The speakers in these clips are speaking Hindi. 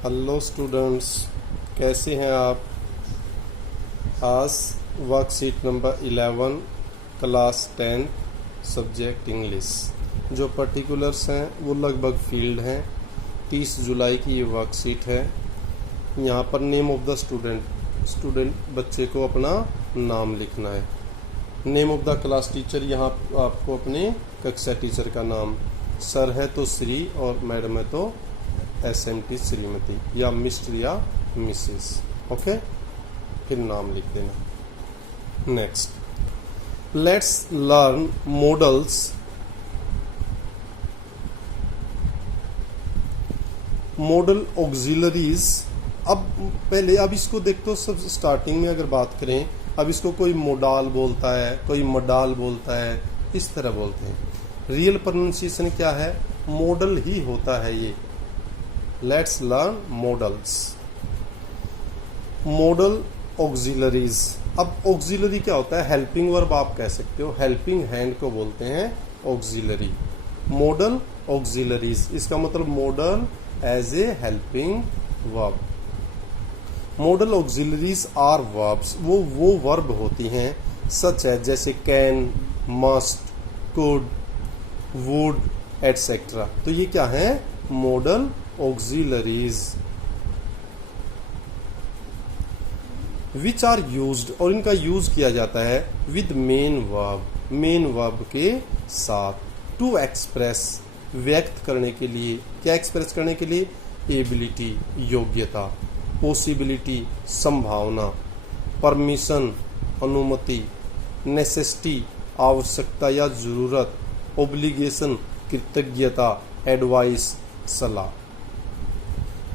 हेलो स्टूडेंट्स, कैसे हैं आप। आज worksheet number 11 class 10 subject English जो पर्टिकुलर्स हैं वो लगभग फील्ड हैं। 30 जुलाई की ये वर्कशीट है। यहाँ पर नेम ऑफ द स्टूडेंट बच्चे को अपना नाम लिखना है। Name of the class teacher, यहाँ आपको अपने कक्षा टीचर का नाम, सर है तो श्री और मैडम है तो SMT श्रीमती या मिस्टर या मिसेस। ओके, फिर नाम लिख देना। Next, let's learn models model auxiliaries. अब इसको देखते हो, सब स्टार्टिंग में अगर बात करें, अब इसको कोई मोडाल बोलता है, कोई मडाल बोलता है, इस तरह बोलते हैं। रियल प्रोनाउंसिएशन क्या है? मॉडल ही होता है ये। Let's learn models. Model auxiliaries. अब ऑक्सिलरी क्या होता है? हेल्पिंग वर्ब आप कह सकते हो, हेल्पिंग हैंड को बोलते हैं ऑक्सिलरी। मॉडल ऑक्सिलरीज, इसका मतलब modal as a helping verb. Modal auxiliaries are verbs, वो वर्ब होती हैं सच है जैसे can, must, could, would etcetera. तो ये क्या है? Modal auxiliaries which are used, और इनका यूज किया जाता है with main verb, main verb के साथ, टू एक्सप्रेस, व्यक्त करने के लिए। क्या एक्सप्रेस करने के लिए? एबिलिटी, योग्यता, पॉसिबिलिटी, संभावना, परमिशन, अनुमति, नेसेसिटी, आवश्यकता या जरूरत, ओब्लिगेशन, कृतज्ञता, एडवाइस, सलाह।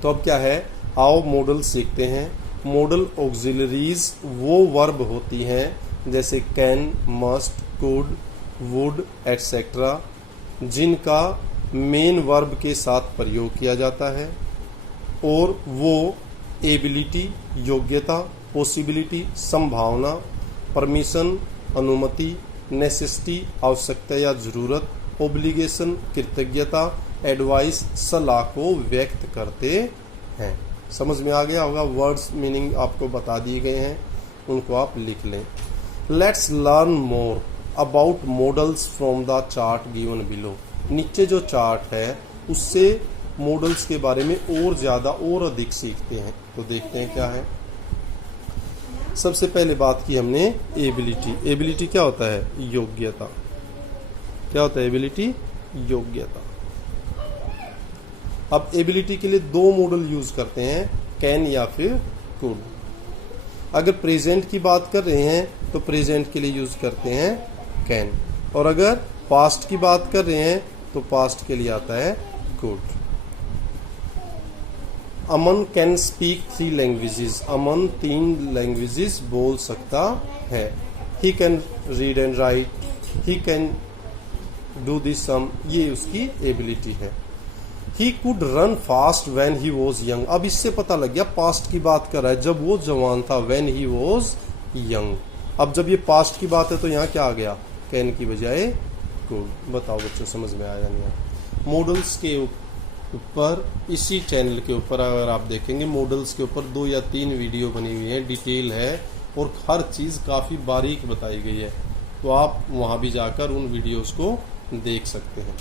तो अब क्या है, आओ मॉडल सीखते हैं। मॉडल ऑक्सिलरीज वो वर्ब होती हैं जैसे can, must, could, would etcetera, जिनका मेन वर्ब के साथ प्रयोग किया जाता है, और वो एबिलिटी, योग्यता, पॉसिबिलिटी, संभावना, परमिशन, अनुमति, नेसेसिटी, आवश्यकता या जरूरत, ओब्लिगेशन, कृतज्ञता, एडवाइस, सलाह को व्यक्त करते हैं। समझ में आ गया होगा। वर्ड्स मीनिंग आपको बता दिए गए हैं, उनको आप लिख लें। Let's learn more about models from the chart given below. नीचे जो चार्ट है उससे मॉडल्स के बारे में और ज्यादा और अधिक सीखते हैं। तो देखते हैं क्या है। सबसे पहले बात की हमने एबिलिटी। एबिलिटी क्या होता है? योग्यता। क्या होता है एबिलिटी? योग्यता। अब एबिलिटी के लिए दो मॉडल यूज करते हैं, कैन या फिर कुड। अगर प्रेजेंट की बात कर रहे हैं तो प्रेजेंट के लिए यूज करते हैं कैन, और अगर पास्ट की बात कर रहे हैं तो पास्ट के लिए आता है could. Aman can speak 3 languages. Aman 3 languages बोल सकता है। He can read and write, he can do this sum, ये उसकी एबिलिटी है। He could run fast when he was young. अब इससे पता लग गया पास्ट की बात कर रहा है, जब वो जवान था, व्हेन ही वॉज यंग। अब जब ये पास्ट की बात है तो यहाँ क्या आ गया? कैन की बजाय कुड। बताओ बच्चों, समझ में आया नहीं आया? मॉडल्स के ऊपर, इसी चैनल के ऊपर अगर आप देखेंगे, मॉडल्स के ऊपर 2 या 3 वीडियो बनी हुई है, डिटेल है और हर चीज काफी बारीक बताई गई है। तो आप वहां भी जाकर उन वीडियोस को देख सकते हैं।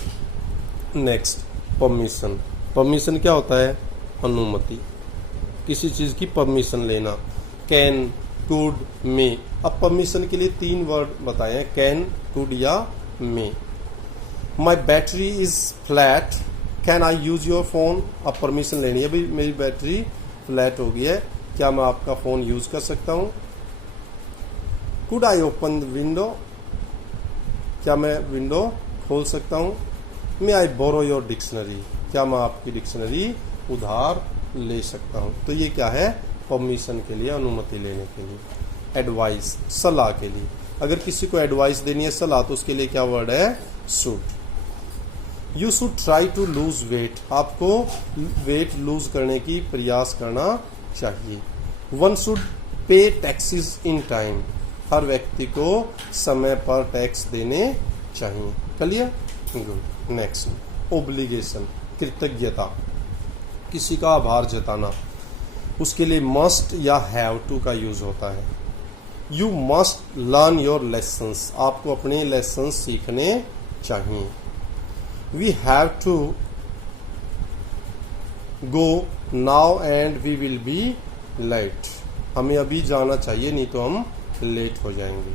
Next, permission. परमिशन क्या होता है? अनुमति, किसी चीज की परमिशन लेना। कैन, कुड, मे। अब परमिशन के लिए 3 वर्ड बताए हैं, कैन, कुड या may. My battery is flat, can I use your phone. अब परमिशन लेनी है, भाई मेरी बैटरी फ्लैट हो गई है, क्या मैं आपका फोन यूज कर सकता हूं? Could I open the window, क्या मैं विंडो खोल सकता हूं? मे आई बोरो योर डिक्शनरी, क्या मैं आपकी डिक्शनरी उधार ले सकता हूं? तो ये क्या है? परमिशन के लिए, अनुमति लेने के लिए। एडवाइस, सलाह के लिए। अगर किसी को एडवाइस देनी है, सलाह, तो उसके लिए क्या वर्ड है? Should. You should try to lose weight, आपको वेट लूज करने की प्रयास करना चाहिए। One should pay taxes in time, हर व्यक्ति को समय पर टैक्स देने चाहिए। क्लियर? गुड। नेक्स्ट, ओब्लिगेशन, कृतज्ञता। किसी का आभार जताना, उसके लिए मस्ट या हैव टू का यूज होता है। You must learn your lessons, आपको अपने लेसन सीखने चाहिए। We have to go now and we will be late, हमें अभी जाना चाहिए नहीं तो हम लेट हो जाएंगे।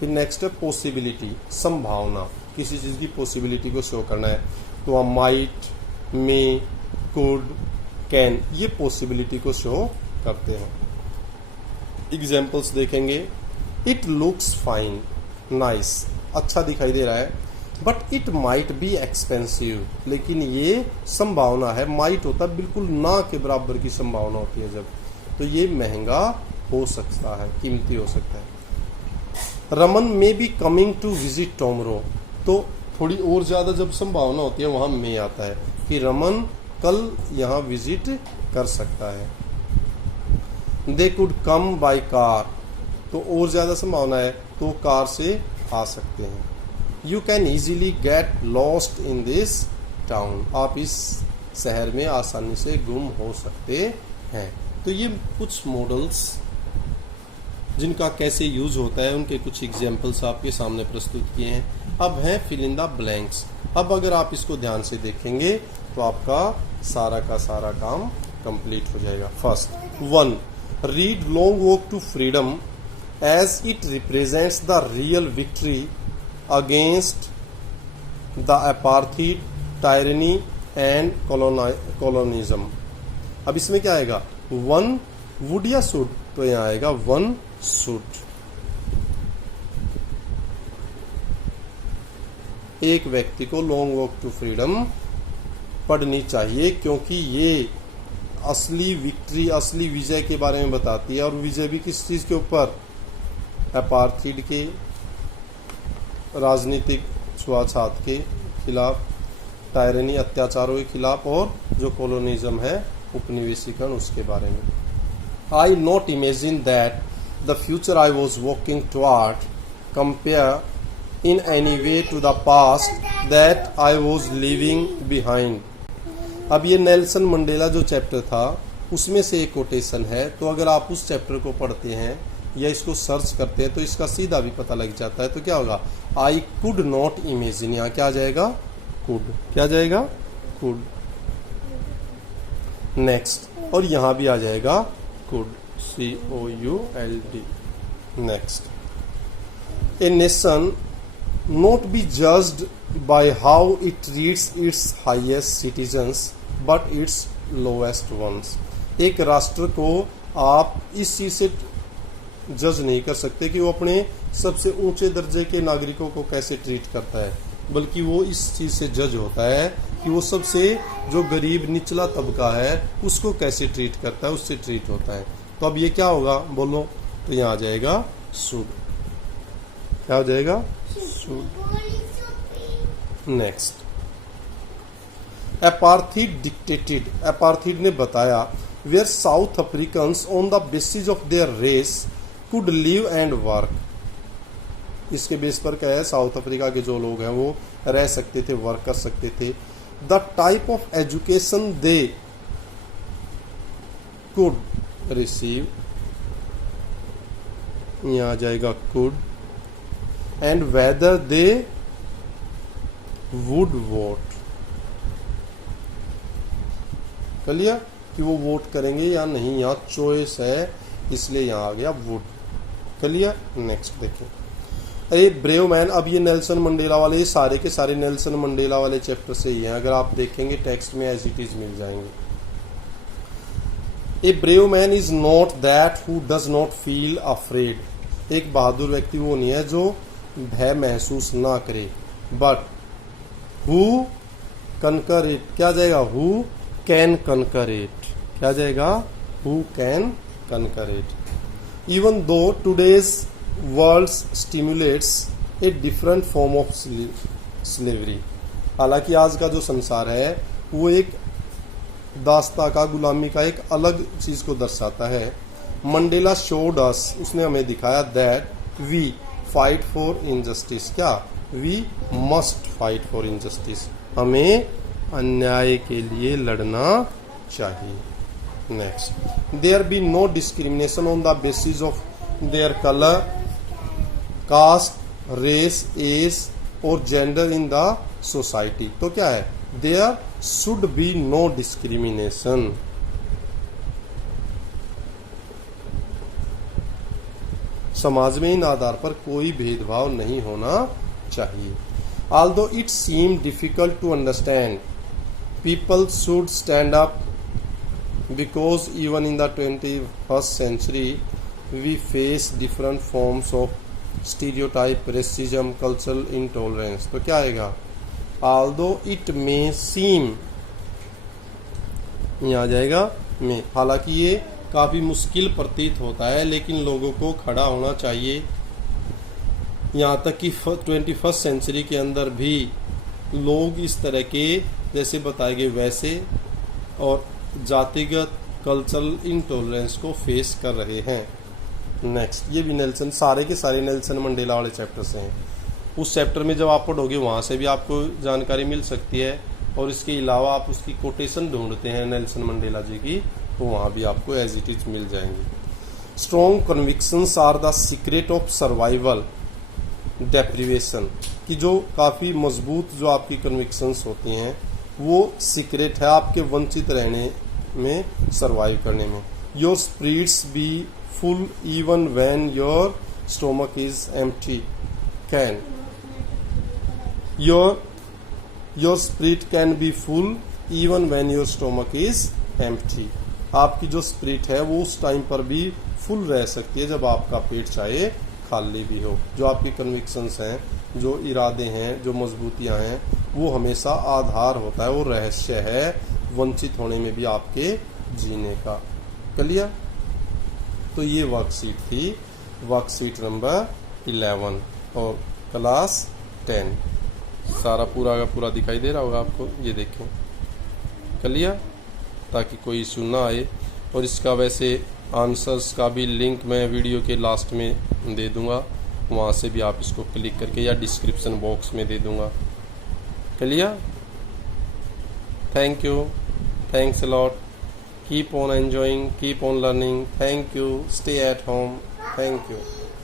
फिर नेक्स्ट है पॉसिबिलिटी, संभावना, किसी चीज की पॉसिबिलिटी को शो करना है तो हम माइट, मे, कुड, कैन, ये पॉसिबिलिटी को शो करते हैं। एग्जाम्पल्स देखेंगे। इट लुक्स फाइन, नाइस, अच्छा दिखाई दे रहा है, but it might be expensive, लेकिन ये संभावना है, माइट होता है बिल्कुल ना के बराबर की संभावना होती है जब, तो ये महंगा हो सकता है, कीमती हो सकता है। Raman may be coming to visit tomorrow, तो थोड़ी और ज्यादा जब संभावना होती है वहां में आता है कि रमन कल यहाँ विजिट कर सकता है। They could come by car, तो और ज्यादा संभावना है तो कार से आ सकते हैं। You can easily get lost in this town, आप इस शहर में आसानी से गुम हो सकते हैं। तो ये कुछ मॉडल्स जिनका कैसे यूज होता है उनके कुछ एग्जाम्पल्स आपके सामने प्रस्तुत किए हैं। अब है फिल इन द ब्लैंक्स। अब अगर आप इसको ध्यान से देखेंगे तो आपका सारा का सारा काम कंप्लीट हो जाएगा। First 1, read Long Walk to Freedom as it represents the real victory against the apartheid, tyranny and colonialism. अब इसमें क्या आएगा, 1 वुड या शुड, तो यहाँ आएगा 1 शुड। एक व्यक्ति को लॉन्ग वॉक टू फ्रीडम पढ़नी चाहिए क्योंकि ये असली विक्ट्री, असली विजय के बारे में बताती है। और विजय भी किस चीज के ऊपर, अपार्थीड के, राजनीतिक छुआछात के खिलाफ, टायरनी अत्याचारों के खिलाफ, और जो कॉलोनिज्म है उपनिवेशीकरण, उसके बारे में। I not imagine that the future I was walking toward compare in any way to the past that I was leaving behind. अब ये नेल्सन मंडेला जो चैप्टर था उसमें से एक कोटेशन है, तो अगर आप उस चैप्टर को पढ़ते हैं या इसको सर्च करते हैं तो इसका सीधा भी पता लग जाता है। तो क्या होगा, I could not imagine, यहाँ क्या आ जाएगा, could, क्या आ जाएगा, could। नेक्स्ट, और यहाँ भी आ जाएगा could, C-O-U-L-D। Next, a nation not be judged by how it treats its highest citizens but its lowest ones। एक राष्ट्र को आप इस चीज से जज नहीं कर सकते कि वो अपने सबसे ऊंचे दर्जे के नागरिकों को कैसे ट्रीट करता है, बल्कि वो इस चीज से जज होता है कि वो सबसे जो गरीब निचला तबका है उसको कैसे ट्रीट करता है, उससे ट्रीट होता है। तो अब ये क्या होगा, बोलो, तो यहाँ आ जाएगा शुड। क्या हो जाएगा, should. Next, apartheid dictated, apartheid ने बताया where South Africans on the basis of their race could live and work. इसके बेस पर क्या है, साउथ अफ्रीका के जो लोग हैं वो रह सकते थे, वर्क कर सकते थे। The type of education they could receive, यहाँ आ जाएगा could, and whether they would vote. Clear कि वो वोट करेंगे या नहीं, यहाँ चॉइस है इसलिए यहाँ आ गया वुड। क्लियर। नेक्स्ट देखिए, अरे ब्रेव मैन, अब ये नेल्सन मंडेला वाले, ये सारे के सारे नेल्सन मंडेला वाले चैप्टर से ही हैं, अगर आप देखेंगे टेक्स्ट में एज इट इज मिल जाएंगे। A brave man is not that who does not feel afraid. एक बहादुर व्यक्ति वो नहीं है जो भय महसूस ना करे, बट हु कनकर इट, क्या जाएगा, हु कैन कनकर इट, क्या जाएगा, who can conquer it. Even though today's world stimulates a different form of slavery. हालांकि आज का जो संसार है वो एक दास्ता का, गुलामी का एक अलग चीज को दर्शाता है। मंडेला शोड अस, उसने हमें दिखाया that we fight for injustice, क्या, we must fight for injustice, हमें अन्याय के लिए लड़ना चाहिए. Next, there be no discrimination on the basis of their color, caste, race, age और gender in the society. तो क्या है? There should be no discrimination. समाज में इन आधार पर कोई भेदभाव नहीं होना चाहिए. Although it seems difficult to understand, people should stand up because even in the 21st century we face different forms of stereotype, racism, cultural intolerance. तो क्या आएगा? Although it may seem, यहाँ आ जाएगा में. हालांकि ये काफी मुश्किल प्रतीत होता है, लेकिन लोगों को खड़ा होना चाहिए. यहाँ तक कि 21st सेंचुरी के अंदर भी लोग इस तरह के जैसे बताए गए वैसे और जातिगत कल्चरल इंटॉलरेंस को फेस कर रहे हैं. नेक्स्ट, ये भी नेल्सन, सारे के सारे नेल्सन मंडेला वाले चैप्टर से हैं. उस चैप्टर में जब आप पढ़ोगे वहाँ से भी आपको जानकारी मिल सकती है, और इसके अलावा आप उसकी कोटेशन ढूंढते हैं नेल्सन मंडेला जी की, तो वहाँ भी आपको एज इट इज मिल जाएंगे. Strong convictions are the secret of survival deprivation. कि जो काफ़ी मजबूत जो आपकी कन्विक्शंस होती हैं वो सीक्रेट है आपके वंचित रहने में, सर्वाइव करने में. Your spirits be full even when your stomach is empty. Can your spirit can be full even when your stomach is empty. आपकी जो स्पिरिट है वो उस टाइम पर भी फुल रह सकती है जब आपका पेट चाहे खाली भी हो. जो आपकी कन्विक्शंस हैं, जो इरादे हैं, जो मजबूतियां हैं, वो हमेशा आधार होता है, वो रहस्य है वंचित होने में भी आपके जीने का. क्लियर? तो ये वर्कशीट थी, वर्कशीट नंबर 11 और क्लास 10. सारा पूरा का पूरा दिखाई दे रहा होगा आपको, ये देखें. क्लियर? ताकि कोई इशू ना आए. और इसका वैसे आंसर्स का भी लिंक मैं वीडियो के लास्ट में दे दूंगा, वहाँ से भी आप इसको क्लिक करके, या डिस्क्रिप्शन बॉक्स में दे दूंगा. Clear? Thank you, thanks a lot. Keep on enjoying, keep on learning. Thank you. Stay at home. Thank you.